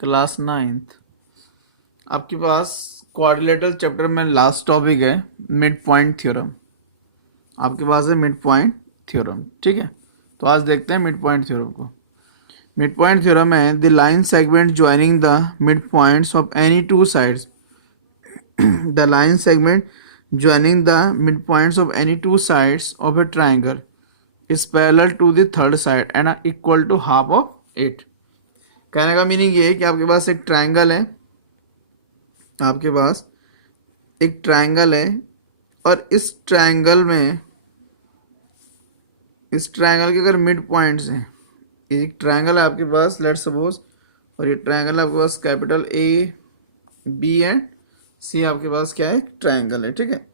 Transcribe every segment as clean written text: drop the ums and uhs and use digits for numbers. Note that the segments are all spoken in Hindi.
Class 9th। आपके पास क्वाड्रिलेटरल चैप्टर में लास्ट टॉपिक है मिड पॉइंट थ्योरम। आपके पास है मिड पॉइंट थ्योरम, ठीक है। तो आज देखते हैं मिड पॉइंट थ्योरम को। मिड पॉइंट थ्योरम है the line segment joining the mid points of any two sides the line segment joining the mid points of any two sides of a triangle is parallel to the third side and are equal to half of it. कहने का मीनिंग ये है कि आपके पास एक ट्राइंगल है, आपके पास एक ट्राइंगल है और इस ट्राइंगल के अगर मिड पॉइंट्स हैं, एक ट्राइंगल है आपके पास लेट सपोज, और ये ट्राइंगल आपके पास कैपिटल ए बी एंड सी आपके पास क्या है, ट्राइंगल है, ठीक है।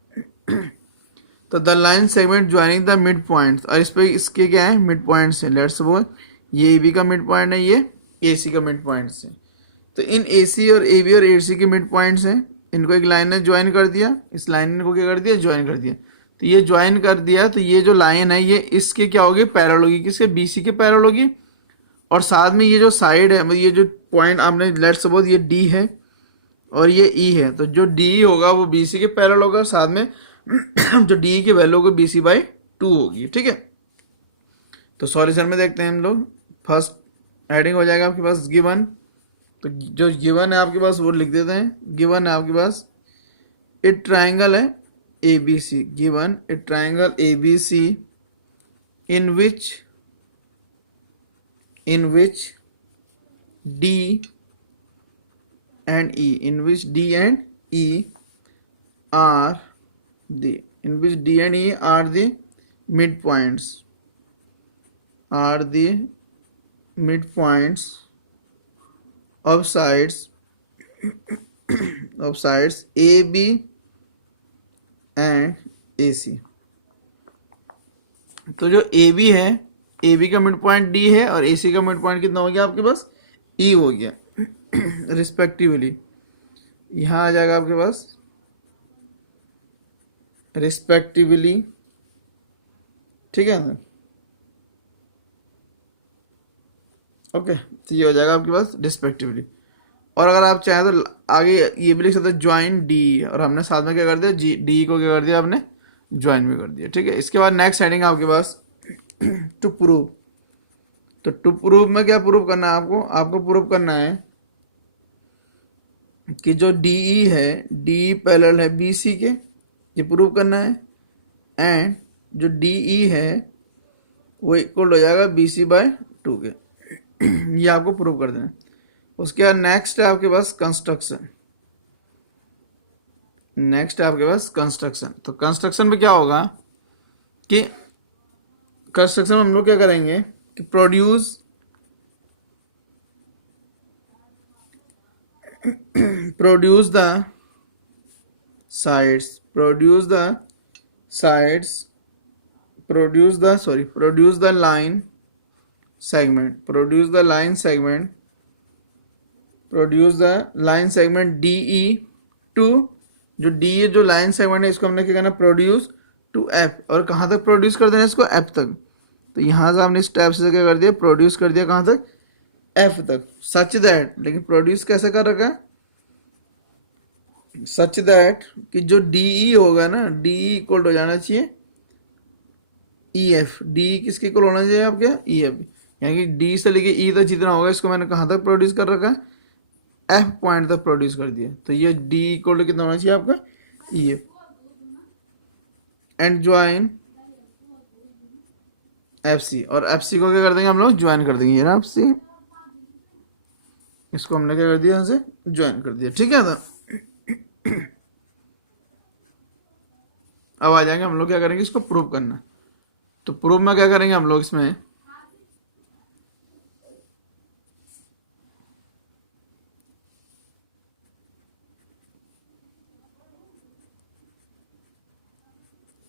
तो the line segment joining the mid points, और इस पे इसके क्या है, मिड पॉइंट्स हैं। लेट सपोज ये ए बी का मिड पॉइंट है, ये ए सी का मिड पॉइंट्स है। तो इन ए सी और ए बी और ए सी के मिड पॉइंट्स हैं, इनको एक लाइन ने ज्वाइन कर दिया, इस लाइन को क्या कर दिया, ज्वाइन कर दिया। तो ये ज्वाइन कर दिया, तो ये जो लाइन है ये इसके क्या होगी, पैरेलल होगी, किसके, बी सी के पैरेलल होगी। और साथ में ये जो साइड है, मतलब ये जो पॉइंट आपने लेट सपोज ये डी है और ये ई है, तो जो डी होगा वो बी सी के पैरेलल होगा, साथ में जो डी की वैल्यू होगी बी सी बाई 2 होगी, ठीक है। तो सॉल्यूशन में देखते हैं हम लोग। फर्स्ट हेडिंग हो जाएगा आपके पास गिवन, तो जो गिवन है आपके पास वो लिख देते हैं। गिवन है आपके पास ए ट्राइंगल है A B C, given a triangle A B C in which D and E, in which D and E are the, in which D and E are the midpoints, of sides A, B and AC। तो जो ए बी है, ए बी का मिड पॉइंट डी है और ए सी का मिड पॉइंट कितना हो गया आपके पास, ई हो गया रिस्पेक्टिवली। यहाँ आ जाएगा आपके पास रिस्पेक्टिवली, ठीक है ना, ओके। तो ये हो जाएगा आपके पास रिस्पेक्टिवली। और अगर आप चाहें तो आगे ये भी लिख सकते हैं ज्वाइन डी, और हमने साथ में क्या कर दिया, जी डी को क्या कर दिया आपने, ज्वाइन भी कर दिया, ठीक है। इसके बाद नेक्स्ट हेडिंग आपके पास टू प्रूव। तो टू प्रूव में क्या प्रूव करना है आपको प्रूव करना है कि जो डी ई है, डी पैरेलल है बी सी के, ये प्रूव करना है। एंड जो डी ई है वो इक्वल हो जाएगा बी सी बाय 2 के ये आपको प्रूव कर देना है। उसके बाद नेक्स्ट है आपके पास कंस्ट्रक्शन। तो कंस्ट्रक्शन में क्या होगा कि कंस्ट्रक्शन में हम लोग क्या करेंगे कि produce the sides produce the line segment DE to, जो DE जो लाइन सेगमेंट है इसको हमने क्या करना, प्रोड्यूस टू F, और कहाँ तक प्रोड्यूस कर देना इसको, F तक। तो यहाँ से हमने स्टेप से क्या कर दिया, प्रोड्यूस कर दिया कहाँ तक, F तक। सच दैट, लेकिन प्रोड्यूस कैसे कर रखा है, सच दैट कि जो DE होगा ना, DE इक्वल हो जाना चाहिए EF। DE किसके इक्वल होना चाहिए आपके, EF, यानी कि D से लेके E तक जितना होगा इसको मैंने कहाँ तक प्रोड्यूस कर रखा है, F पॉइंट तक प्रोड्यूस कर दिया। तो ये D इक्वल कितना होना चाहिए आपका, EF। एंड ज्वाइन FC, और FC को क्या कर देंगे हम लोग, ज्वाइन कर देंगे, ये ना FC, इसको हमने क्या कर दिया, यहाँ से ज्वाइन कर दिया, ठीक है। तो अब आ जाएंगे हम लोग क्या करेंगे, इसको प्रूव करना। तो प्रूव में क्या करेंगे हम लोग, इसमें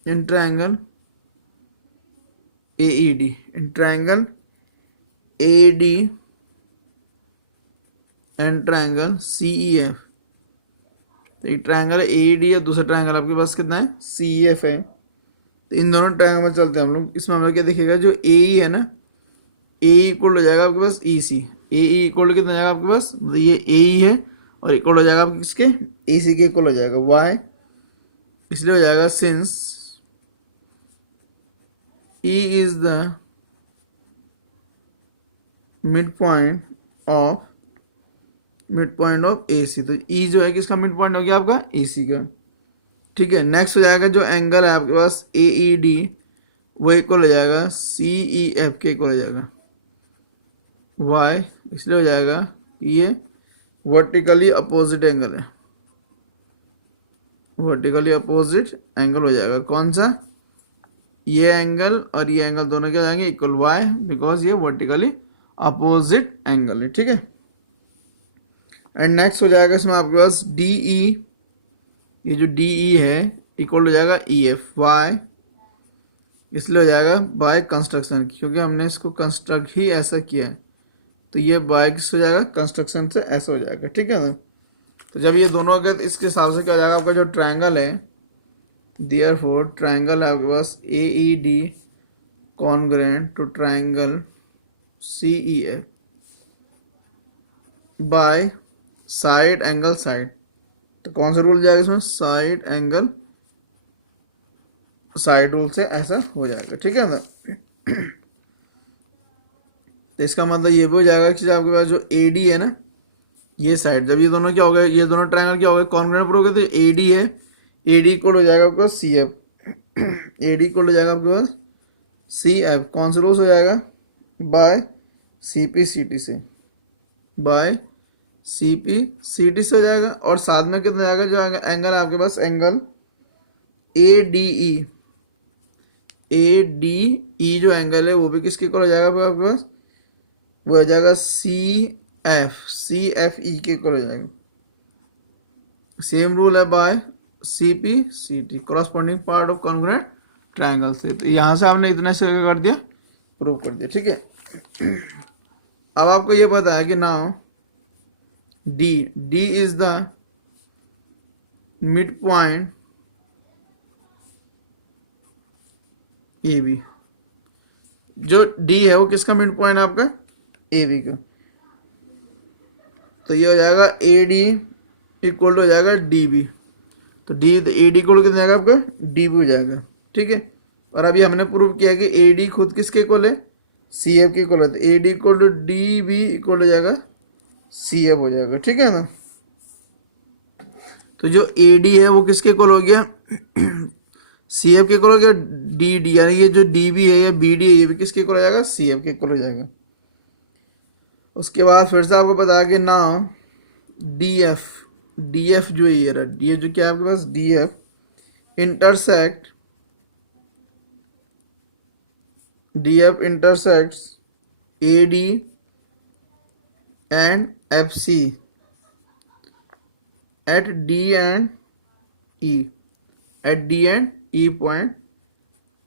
in triangle AED, and triangle CEF। तो एक ट्रायंगल है AED है, दूसरा ट्रायंगल आपके पास कितना है, CEF है। तो इन दोनों ट्रायंगल में चलते हैं हम लोग। इसमें हम लोग क्या देखिएगा, जो AE है ना, AE इक्वल हो जाएगा आपके पास EC, A E equal to कितना जाएगा आपके पास, मतलब ये ए ई है और इक्वल हो जाएगा आपके किसके, ए सी के इक्वल हो जाएगा। वाई इसलिए हो जाएगा since E is the mid point of A C, तो ई जो है किसका मिड पॉइंट हो गया आपका, ए सी का। ठीक है, नेक्स्ट हो जाएगा जो एंगल है आपके पास ए ई डी, वो इक्वल हो जाएगा सी ई एफ के इक्वल हो जाएगा। वाई इसलिए हो जाएगा कि ये वर्टिकली अपोजिट एंगल है, वर्टिकली अपोजिट एंगल हो जाएगा। कौन सा, ये एंगल और ये एंगल दोनों क्या हो जाएंगे इक्वल। वाई बिकॉज ये वर्टिकली अपोजिट एंगल है। ठीक है, एंड नेक्स्ट हो जाएगा इसमें आपके पास डी ई, ये जो डी ई है इक्वल हो जाएगा ई एफ। वाई इसलिए हो जाएगा बाय कंस्ट्रक्शन, क्योंकि हमने इसको कंस्ट्रक्ट ही ऐसा किया है, तो ये बाय किस हो जाएगा, कंस्ट्रक्शन से ऐसा हो जाएगा। ठीक है ना, तो जब ये दोनों अगर इसके हिसाब से क्या हो जाएगा आपका जो ट्रायंगल है, देयरफॉर ट्रायंगल है आपके पास A E D congruent to triangle C E F by side angle side. तो कौन सा रूल जाएगा इसमें, साइड एंगल साइड रूल से ऐसा हो जाएगा। ठीक है ना, तो इसका मतलब ये भी हो जाएगा कि आपके पास जो ए डी है ना, ये साइड जब ये दोनों क्या हो गए, ये दोनों ट्रायंगल क्या हो गए, कॉन्ग्रुएंट पर हो गए, तो ए डी है, ए डी इक्वल हो जाएगा आपके पास C F, A D equal हो जाएगा आपके पास सी एफ। कौन सा रूल हो जाएगा, by C P C T से, by C P C T से हो जाएगा। और साथ में कितना जाएगा जो एंगल है आपके पास, angle A D E, A D E जो एंगल है वो भी किसके इक्वल हो जाएगा आपके पास, वो हो जाएगा सी एफ ई के इक्वल हो जाएगा। सेम रूल है by C P C T, corresponding part of congruent triangle से। तो यहाँ से आपने इतना से कर दिया, प्रूव कर दिया। ठीक है, अब आपको ये पता है कि now D is the mid point A B, जो डी है वो किसका मिड पॉइंट है आपका, ए बी का। तो ये हो जाएगा ए डी इक्वल हो जाएगा डी बी, तो डी ए डी इक्वल कितना जाएगा आपका, डी बी हो जाएगा। ठीक है, और अभी हमने प्रूव किया कि ए डी खुद किसके इक्वल है, सी एफ के इक्वल है, तो A D equal to D B equal हो जाएगा सी एफ हो जाएगा। ठीक है ना, तो जो ए डी है वो किसके इक्वल हो गया, सी एफ के इक्वल हो गया, डी डी यानी ये जो डी बी है या बी डी है ये भी किसके इक्वल हो जाएगा, सी एफ के इक्वल हो जाएगा। उसके बाद फिर से आपको पता है कि ना डी एफ जो है ये जो क्या है आपके पास, D F intersects A D and F C at D and E point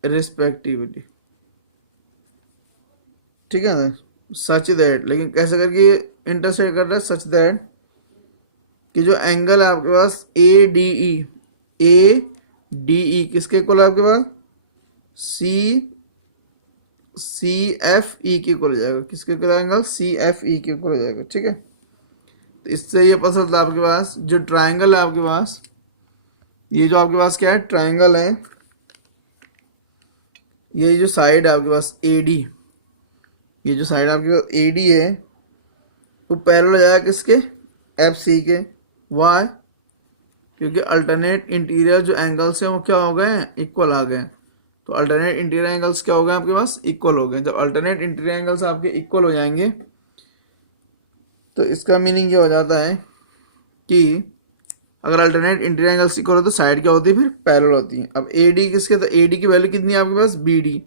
respectively. ठीक है ना, सच दैट, लेकिन कैसे करके ये इंटरसेक्ट कर रहा है, सच दैट कि जो एंगल है आपके पास ए डी ई किसके इक्वल है आपके पास, सी एफ ई के इक्वल हो जाएगा। किसके equal angle, C F E के इक्वल हो जाएगा। ठीक है, तो इससे ये पता चलता है आपके पास जो ट्रायंगल है आपके पास, ये जो आपके पास क्या है ट्रायंगल है, ये जो साइड है आपके पास ए डी, ये जो साइड आपके पास ए डी है वो पैरेलल हो जाएगा किसके, एफ सी के। वाई, क्योंकि अल्टरनेट इंटीरियर जो एंगल्स हैं वो क्या हो गए हैं, इक्वल आ गए। तो अल्टरनेट इंटीरियर एंगल्स क्या हो गए आपके पास, इक्वल हो गए। जब अल्टरनेट इंटीरियर एंगल्स आपके इक्वल हो जाएंगे तो इसका मीनिंग ये हो जाता है कि अगर अल्टरनेट इंटीरियर एंगल्स इक्वल हो तो साइड क्या होती है, फिर पैरेलल होती है। अब ए डी किसके, तो ए डी की वैल्यू कितनी है आपके पास, बी डी,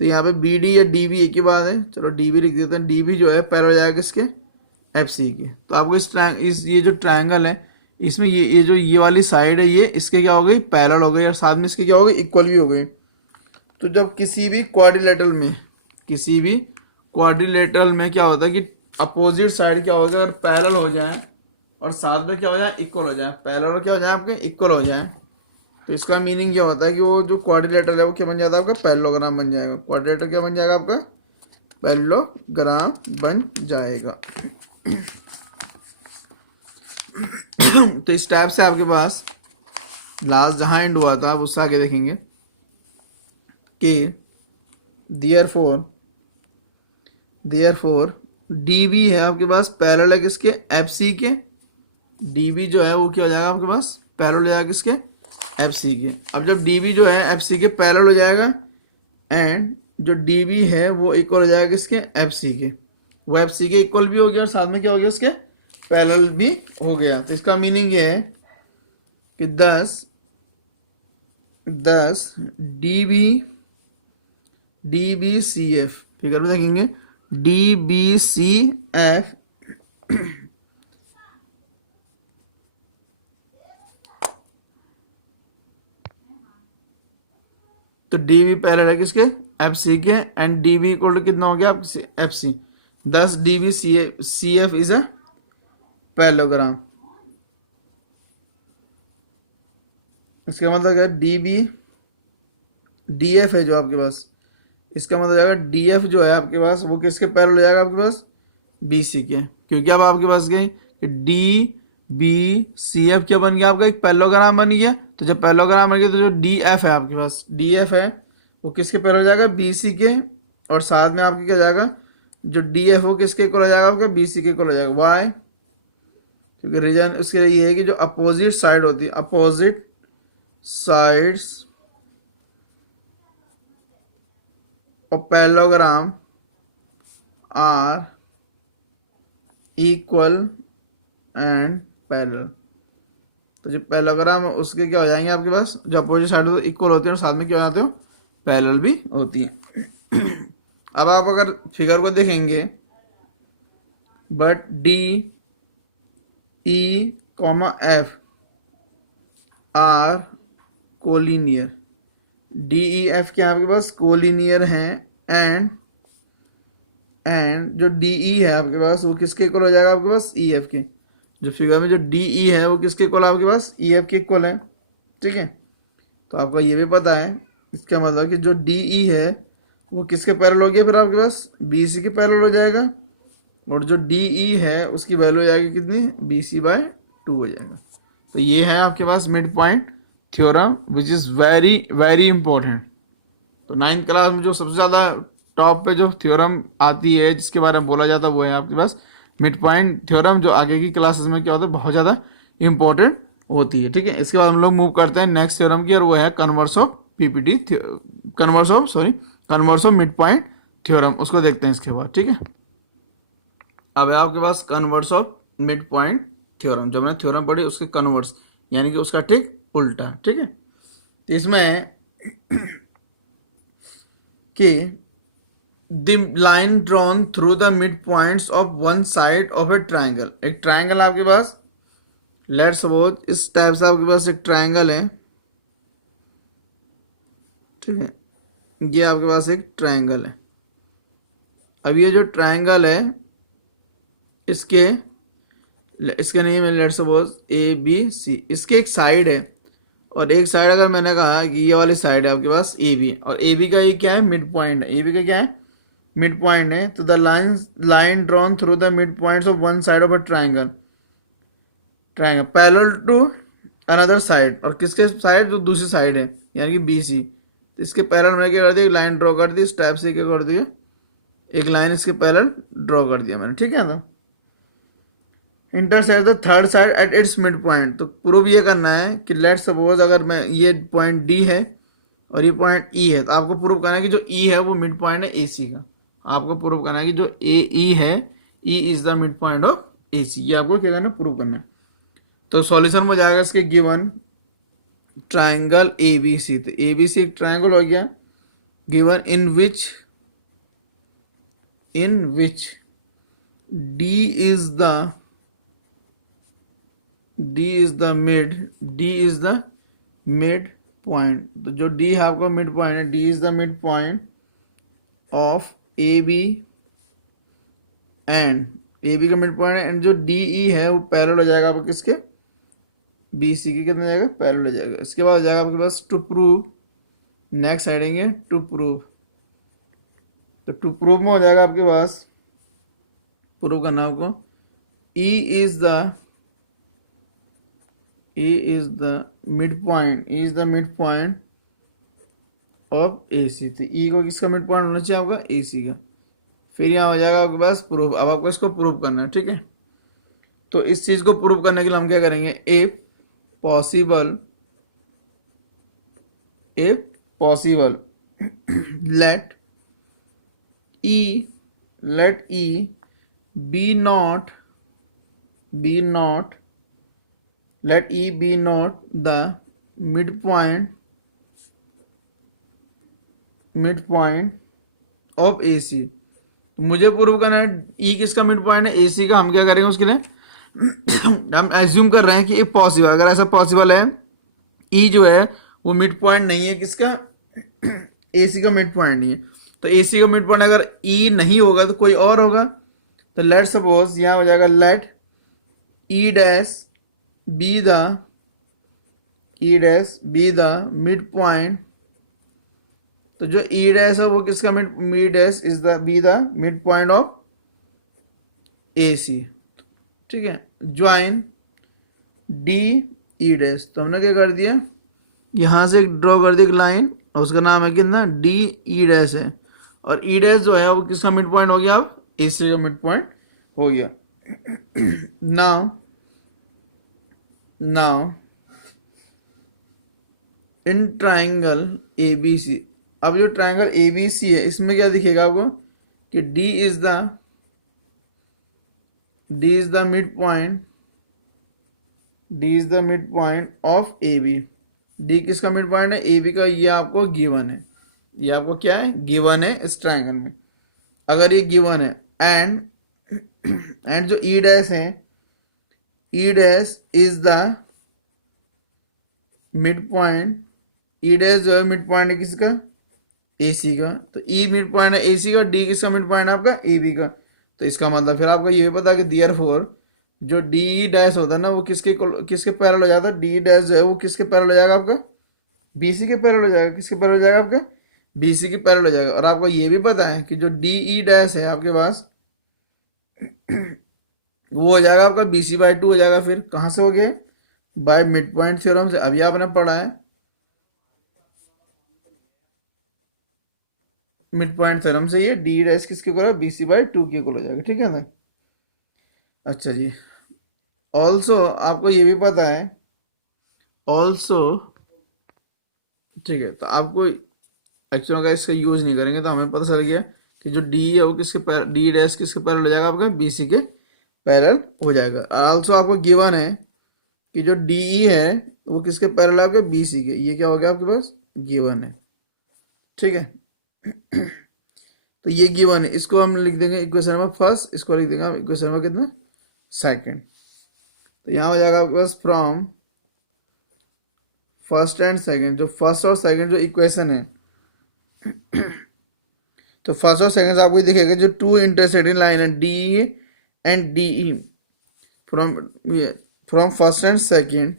तो यहाँ पे बी डी या डी बी एक ही बात है, चलो डी बी लिख देते हैं। डी बी जो है पैरेलल हो जाएगा किसके, एफ सी के। तो आपको इस ये जो ट्रायंगल है इसमें ये जो ये वाली साइड है ये इसके क्या हो गई, पैरेलल हो गई, और साथ में इसके क्या हो गई, इक्वल भी हो गई। तो जब किसी भी क्वाड्रिलेटरल में क्या होता है कि अपोजिट साइड क्या होगा, अगर पैरेलल हो जाए और साथ में क्या हो जाए, इक्वल हो जाए, पैरेलल क्या हो जाए आपके, इक्वल हो जाए, तो इसका मीनिंग क्या होता है कि वो जो क्वाड्रिलेटरल है वो क्या बन जाता है आपका, पैरेललोग्राम बन जाएगा। क्वाड्रिलेटरल क्या बन जाएगा आपका, पैरेललोग्राम बन जाएगा। तो इस टाइप से आपके पास लास्ट जहां एंड हुआ था आप उससे आगे देखेंगे कि देयरफॉर डीबी है आपके पास पैरेलल है किसके, एफसी के। डीबी जो है वो क्या हो जाएगा आपके पास, पैरेलल हो जाएगा किसके, एफसी के। अब जब डीबी जो है एफसी के पैरेलल हो जाएगा एंड जो डीबी है वो इक्वल हो जाएगा किसके, एफसी के। वो एफसी के इक्वल भी हो गया और साथ में क्या हो गया उसके पैरेलल भी हो गया। तो इसका मीनिंग ये है कि 10 डीबी सी एफ, फिगर में देखेंगे डीबी सी एफ तो डीबी पैरेलल है किसके, एफ सी के एंड डीबी इक्वल टू कितना हो गया आपके F C. 10 DB C F is a parallelogram. इसका मतलब क्या, डीबी डी एफ है जो आपके पास, इसका मतलब जाएगा डी एफ जो है आपके पास वो किसके पैरेलल हो जाएगा आपके पास, बी सी के। क्योंकि अब आपके पास गई कि डी बी सी एफ क्या बन गया आपका, एक पैरेललोग्राम बन गया। तो जब पैरेललोग्राम बन गया तो जो डी एफ है आपके पास, डी एफ है वो किसके पैरेलल हो जाएगा, बी सी के। और साथ में आपके क्या जाएगा, जो डी एफ वो किसके इक्वल हो जाएगा आपका, बी सी के इक्वल हो जाएगा। वाई, क्योंकि रीजन उसके लिए ये है कि जो अपोजिट साइड होती है, opposite sides of parallelogram are equal and parallel. तो जो पैरेललोग्राम है उसके क्या हो जाएंगे आपके पास, जो अपोजिट साइड हो इक्वल होती है और साथ में क्या हो जाते हो, पैरेलल भी होती है। अब आप अगर फिगर को देखेंगे, but D E comma F R collinear, D E F क्या आपके पास कोलिनियर हैं एंड जो डी ई है आपके पास वो किसके इक्वल हो जाएगा आपके पास, ई एफ के। जो फिगर में जो डी ई है वो किसके इक्वल आपके पास, ई एफ के इक्वल है। ठीक है, तो आपको ये भी पता है, इसका मतलब कि जो डी ई है वो किसके पैरेलल हो गया, फिर आपके पास बी सी के पैरेलल हो जाएगा। और जो डी ई है उसकी वैल्यू हो जाएगी कितनी, बी सी बाय 2 हो जाएगा। तो ये है आपके पास mid point theorem which is very very important. तो 9th क्लास में जो सबसे ज़्यादा टॉप पे जो थ्योरम आती है जिसके बारे में बोला जाता है वो है आपके पास मिड पॉइंट थ्योरम, जो आगे की क्लासेस में क्या होता है बहुत ज़्यादा इंपॉर्टेंट होती है। ठीक है, इसके बाद हम लोग मूव करते हैं नेक्स्ट थ्योरम की और वो है converse of PPT, converse of mid point theorem, उसको देखते हैं इसके बाद। ठीक है, अब है आपके पास converse of mid point theorem. जब मैंने थ्योरम पढ़ी उसके कन्वर्स यानी कि उसका ठीक उल्टा। ठीक है, तो इसमें कि the line drawn through the mid points of one side of a triangle. एक ट्राइंगल आपके पास, लेट्स सपोज इस टाइप से आपके पास एक ट्राइंगल है। ठीक है, ये आपके पास एक ट्राइंगल है। अब ये जो ट्राइंगल है इसके नेम है let's suppose A B C. इसके एक साइड है और एक साइड अगर मैंने कहा कि ये वाली साइड है आपके पास ए बी, और ए बी का ये क्या है, मिड पॉइंट है। ए बी का क्या है, मिड पॉइंट है। तो the line drawn through the mid points of one side of a triangle parallel to another side, और किसके साइड, जो दूसरी साइड है यानी कि बी सी। तो इसके पैरेलल मैंने क्या कर दिया, एक लाइन ड्रॉ कर दी। इस टाइप से क्या कर दिया, एक लाइन इसके पैरेलल ड्रॉ कर दिया मैंने। ठीक है, तो intersect the third side at its mid point. तो प्रूव ये करना है कि लेट सपोज अगर मैं ये पॉइंट डी है और ये पॉइंट ई है, तो आपको प्रूव करना है कि जो ई है वो मिड पॉइंट है ए सी का। आपको प्रूव करना है कि जो ए ई है, E is the mid point of A C. ये आपको क्या करना है, प्रूव करना है। तो सॉल्यूशन में जाएगा इसके given triangle A B C. तो ए बी सी एक ट्राइंगल हो गया given in which D is the mid point. तो जो डी है आपका मिड पॉइंट है, D is the mid point of A B and A B का मिड पॉइंट है एंड जो डी ई है वो पैरेलल हो जाएगा आपको किसके, बी सी के। कितना जाएगा, पैरेलल हो जाएगा। इसके बाद हो जाएगा आपके पास टू प्रूव, नेक्स्ट आएंगे टू प्रूव। तो टू प्रूव में हो जाएगा आपके पास, प्रूव करना आपको, E is the mid point of A C. तो ई को किसका मिड पॉइंट होना चाहिए आपका, ए सी का। फिर यहाँ हो जाएगा आपके पास प्रूफ। अब आपको इसको प्रूव करना है, ठीक है। तो इस चीज को प्रूव करने के लिए हम क्या करेंगे, if possible let E be not the mid point of A C. मुझे प्रूव करना है ई किसका मिड पॉइंट है, ए सी का। हम क्या करेंगे उसके लिए हम एज्यूम कर रहे हैं कि इफ पॉसिबल, अगर ऐसा पॉसिबल है ई जो है वो मिड पॉइंट नहीं है किसका, ए सी का मिड पॉइंट नहीं है। तो ए सी का मिड पॉइंट अगर ई नहीं होगा तो कोई और होगा। तो लेट सपोज यहां हो जाएगा let E dash be the mid point. तो जो ई डैश है वो किसका mid dash is the mid point of A C, ठीक है। Join D E dash. तो हमने क्या कर दिया, यहां से ड्रॉ कर दी एक लाइन और उसका नाम है कितना, डी ई डैश है। और ई डैश जो है वो किसका मिड पॉइंट हो गया, अब ए सी का मिड पॉइंट हो गया। Now in triangle A B C, अब जो ट्राइंगल ए बी सी है इसमें क्या दिखेगा आपको कि D is the mid point of A B. D किसका मिड पॉइंट है, ए बी का। ये आपको गिवन है, ये आपको क्या है, गिवन है इस ट्राइंगल में। अगर ये गिवन है एंड जो ई डैश है, ई dash is the mid point, E dash जो है मिड पॉइंट है किसका, ए सी का। तो ई मिड पॉइंट है ए सी का, डी किसका मिड पॉइंट है आपका, ए बी का। तो इसका मतलब फिर आपको ये भी पता कि देयरफॉर जो डी डैश होता है ना वो किसके पैरेलल हो जाता है, डी डैश जो है वो किसके पैरेलल हो जाएगा आपका, बी सी के पैरेलल हो जाएगा। किसके पैरेलल हो जाएगा आपका, बी सी के पैरेलल हो जाएगा। और आपको ये भी पता है कि जो डी ई डैश है आपके पास वो हो जाएगा आपका बी सी बाई 2 हो जाएगा। फिर कहाँ से हो गया, बाय मिड पॉइंट थ्योरम से। अभी आपने पढ़ा है मिड पॉइंट थ्योरम से, ये डी डैश किसके इक्वल है, बी सी बाई 2 के इक्वल हो जाएगा, ठीक है ना। अच्छा जी, ऑल्सो आपको ये भी पता है, ऑल्सो, ठीक है। तो आपको एक्चुअल का इसका यूज नहीं करेंगे तो हमें पता चल गया कि जो डी है वो डी डैश किसके पैरेलल हो जाएगा आपका, बी सी के पैरेलल हो जाएगा। ऑल्सो आपको गिवन है कि जो डी ई है वो किसके पैरेलल है आपके, बी सी के। ये क्या हो गया आपके पास, गिवन है, ठीक है। तो ये गिवन है, इसको हम लिख देंगे इक्वेशन नंबर फर्स्ट, इसको लिख देंगे हम इक्वेशन नंबर कितना, सेकंड। तो यहाँ हो जाएगा आपके पास फ्रॉम फर्स्ट एंड सेकंड, जो फर्स्ट और सेकंड जो इक्वेशन है तो फर्स्ट और सेकंड से आपको दिखेगा जो टू इंटरसेक्टिंग लाइन है D and D E, from first and second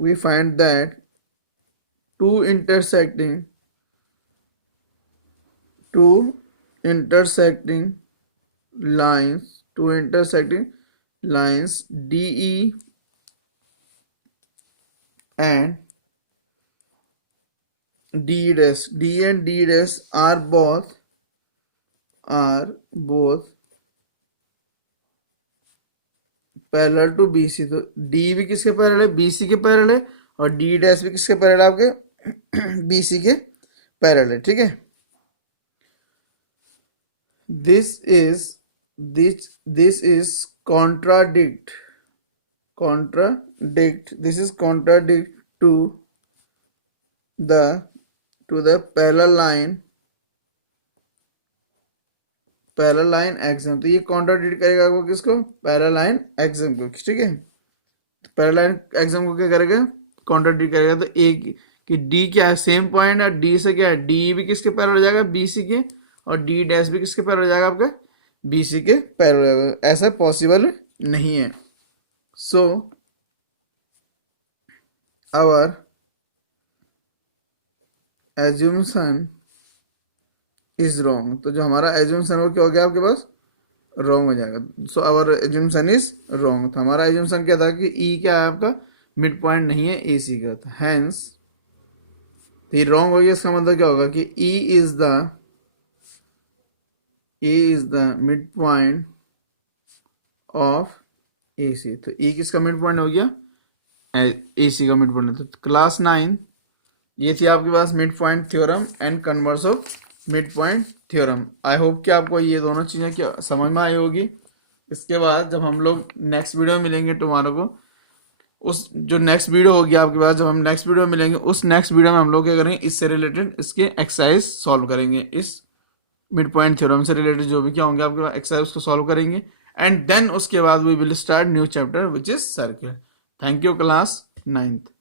we find that two intersecting lines DE and D dash, D and D dash are both parallel to B C. तो डी भी किसके पैरेलल है, बी सी के पैरेलल है, और डी डैश भी किसके पैरेलल है आपके, बी सी के पैरेलल है, ठीक है। This is contradict to the parallel line axiom. तो ये कॉन्ट्राडिक्ट करेगा आपको किसको, पैरेलल लाइन एक्सियम को, ठीक है। तो पैरेलल लाइन एक्सियम को क्या करेगा, कॉन्ट्राडिक्ट करेगा। तो एक कि डी क्या है, सेम पॉइंट है, डी से क्या है, डी भी किसके पैरेलल हो जाएगा, बी सी के, और डी डैश भी किसके पैरेलल हो जाएगा आपका, बी सी के पैरेलल हो जाएगा। ऐसा पॉसिबल नहीं है। सो our assumption is wrong, तो जो हमारा assumption वो क्या हो गया आपके पास, रॉन्ग हो जाएगा. So our assumption is wrong. तो हमारा एज्यूमशन क्या था कि ई क्या है आपका, मिड पॉइंट नहीं है, ए सी का था. हैंस तो ये रॉन्ग हो गया. इसका मतलब क्या होगा कि E is the mid point of A C. तो ई किसका मिड पॉइंट हो गया, ए सी का मिड पॉइंट. तो क्लास 9 ये थी आपके पास mid point theorem and converse of mid point theorem. I hope कि आपको ये दोनों चीज़ें क्या समझ में आई होगी. इसके बाद जब हम लोग नेक्स्ट वीडियो मिलेंगे टुमारो को, उस जो नेक्स्ट वीडियो होगी आपके पास, जब हम नेक्स्ट वीडियो मिलेंगे उस नेक्स्ट वीडियो में हम लोग क्या करेंगे, इससे रिलेटेड इसके एक्सरसाइज सॉल्व करेंगे. इस मिड पॉइंट थ्योरम से रिलेटेड जो भी क्या होंगे आपके पास एक्सरसाइज उसको सॉल्व करेंगे. एंड देन उसके बाद we will start new chapter which is circle. Thank you class 9th.